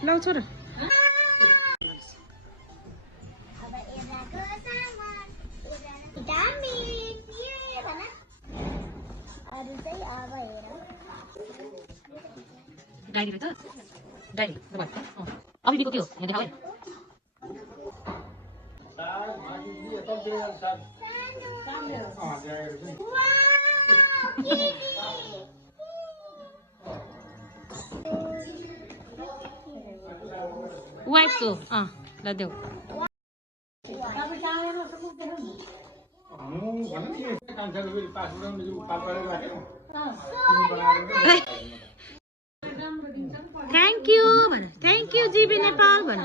लौ छोरा डायरी रहेछ डायरी अभिको के हो यहाँ देखाऊ है वाइफ को ल देऊ थ्याङ्क यू भन थ्याङ्क यू जीबी नेपाल भन